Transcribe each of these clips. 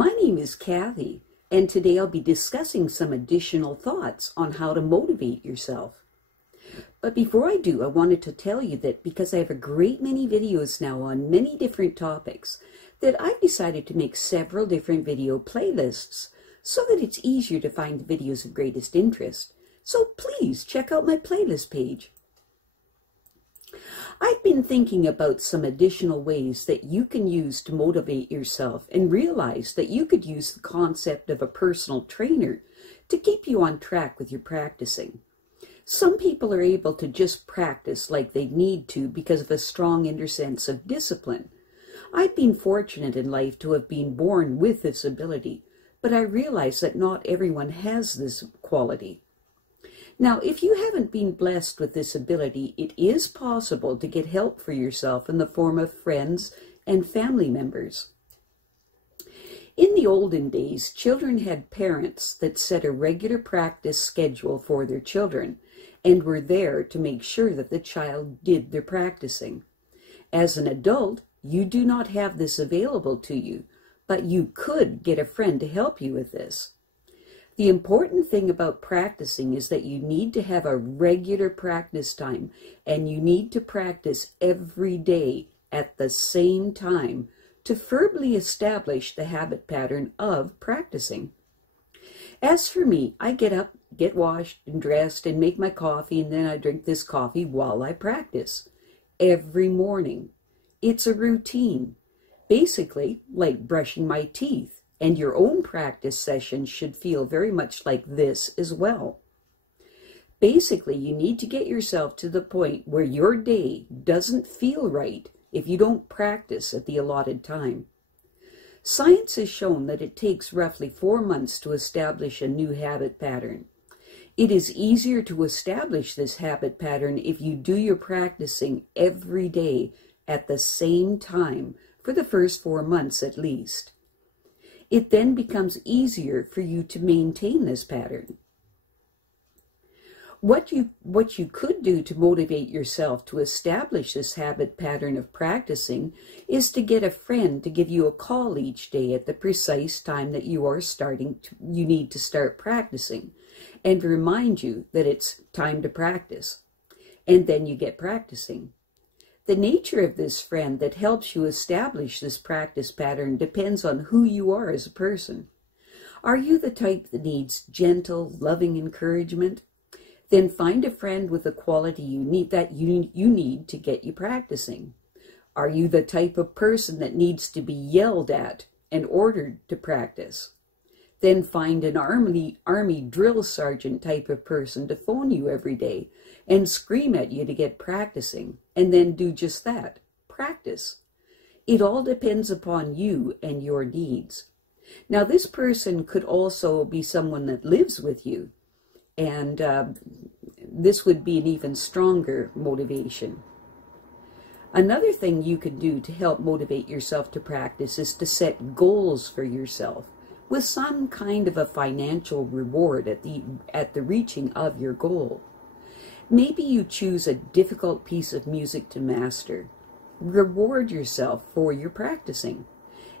My name is Kathy, and today I'll be discussing some additional thoughts on how to motivate yourself. But before I do, I wanted to tell you that because I have a great many videos now on many different topics, that I've decided to make several different video playlists so that it's easier to find the videos of greatest interest. So please check out my playlist page. I've been thinking about some additional ways that you can use to motivate yourself and realize that you could use the concept of a personal trainer to keep you on track with your practicing. Some people are able to just practice like they need to because of a strong inner sense of discipline. I've been fortunate in life to have been born with this ability, but I realize that not everyone has this quality. Now, if you haven't been blessed with this ability, it is possible to get help for yourself in the form of friends and family members. In the olden days, children had parents that set a regular practice schedule for their children and were there to make sure that the child did their practicing. As an adult, you do not have this available to you, but you could get a friend to help you with this. The important thing about practicing is that you need to have a regular practice time, and you need to practice every day at the same time to firmly establish the habit pattern of practicing. As for me, I get up, get washed and dressed, and make my coffee, and then I drink this coffee while I practice. Every morning. It's a routine, basically like brushing my teeth. And your own practice session should feel very much like this as well. Basically, you need to get yourself to the point where your day doesn't feel right if you don't practice at the allotted time. Science has shown that it takes roughly 4 months to establish a new habit pattern. It is easier to establish this habit pattern if you do your practicing every day at the same time for the first 4 months at least. It then becomes easier for you to maintain this pattern. What you could do to motivate yourself to establish this habit pattern of practicing is to get a friend to give you a call each day at the precise time that you need to start practicing, and remind you that it's time to practice. And then you get practicing. The nature of this friend that helps you establish this practice pattern depends on who you are as a person. Are you the type that needs gentle, loving encouragement? Then find a friend with the quality you need to get you practicing. Are you the type of person that needs to be yelled at and ordered to practice? Then find an army drill sergeant type of person to phone you every day and scream at you to get practicing, and then do just that, practice. It all depends upon you and your needs. Now, this person could also be someone that lives with you, and this would be an even stronger motivation. Another thing you can do to help motivate yourself to practice is to set goals for yourself with some kind of a financial reward at the reaching of your goal. Maybe you choose a difficult piece of music to master. Reward yourself for your practicing.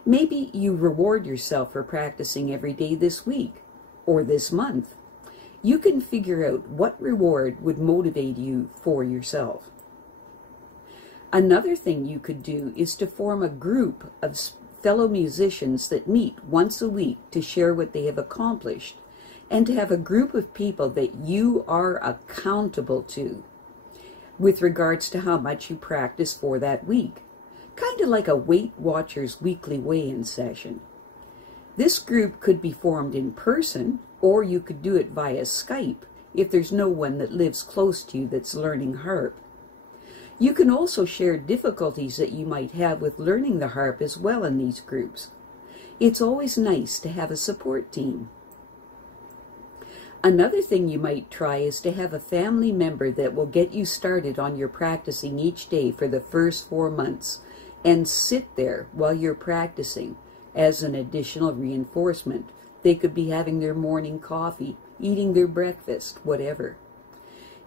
Maybe you reward yourself for practicing every day this week or this month. You can figure out what reward would motivate you for yourself. Another thing you could do is to form a group of fellow musicians that meet once a week to share what they have accomplished, and to have a group of people that you are accountable to with regards to how much you practice for that week. Kind of like a Weight Watchers weekly weigh-in session. This group could be formed in person, or you could do it via Skype if there's no one that lives close to you that's learning harp. You can also share difficulties that you might have with learning the harp as well in these groups. It's always nice to have a support team. Another thing you might try is to have a family member that will get you started on your practicing each day for the first 4 months and sit there while you're practicing as an additional reinforcement. They could be having their morning coffee, eating their breakfast, whatever.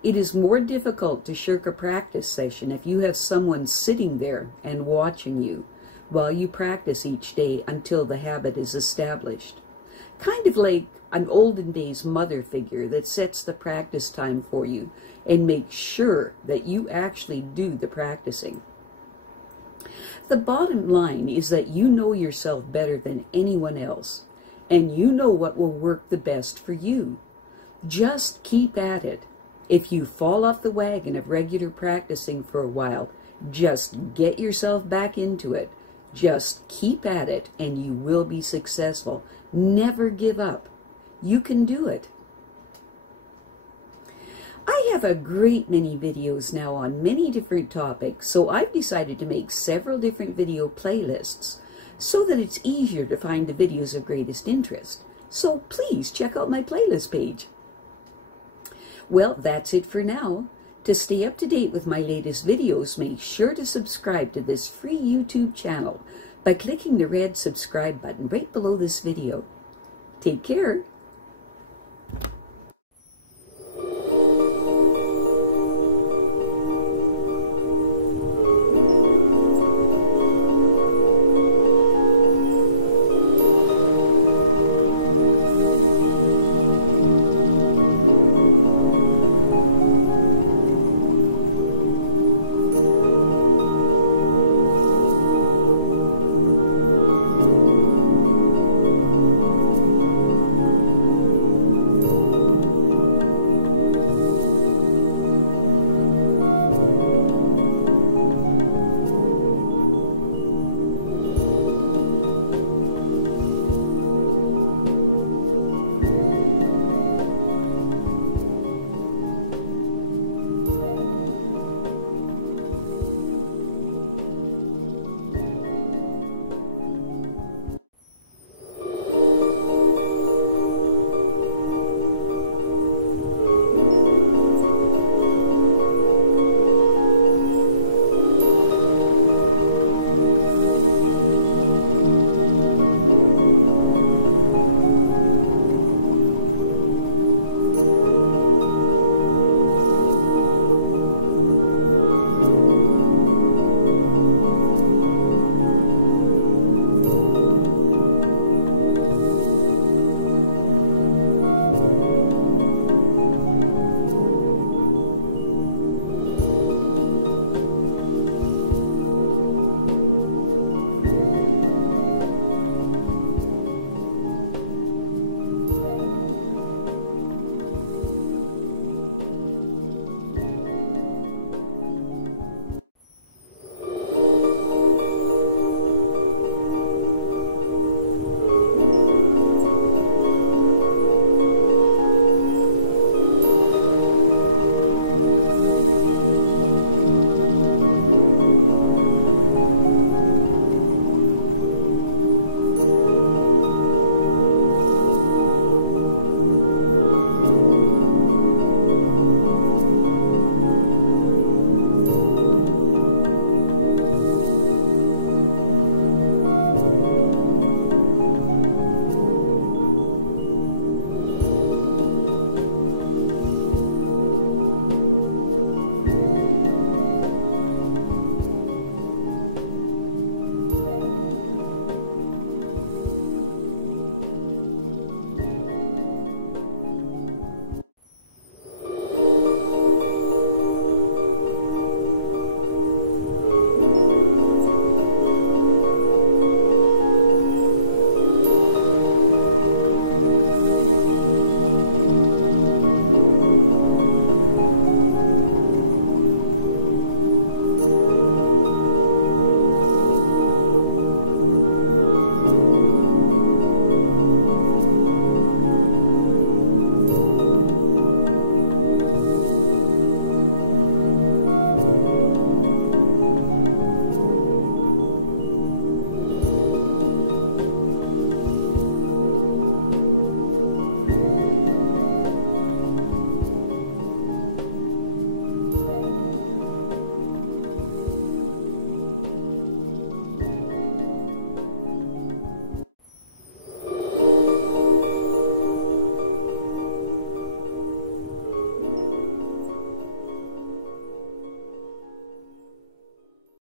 It is more difficult to shirk a practice session if you have someone sitting there and watching you, while you practice each day until the habit is established. Kind of like an olden days mother figure that sets the practice time for you and makes sure that you actually do the practicing. The bottom line is that you know yourself better than anyone else, and you know what will work the best for you. Just keep at it. If you fall off the wagon of regular practicing for a while, just get yourself back into it. Just keep at it and you will be successful. Never give up. You can do it. I have a great many videos now on many different topics, so I've decided to make several different video playlists so that it's easier to find the videos of greatest interest. So please check out my playlist page. Well, that's it for now. To stay up to date with my latest videos, make sure to subscribe to this free YouTube channel by clicking the red subscribe button right below this video. Take care.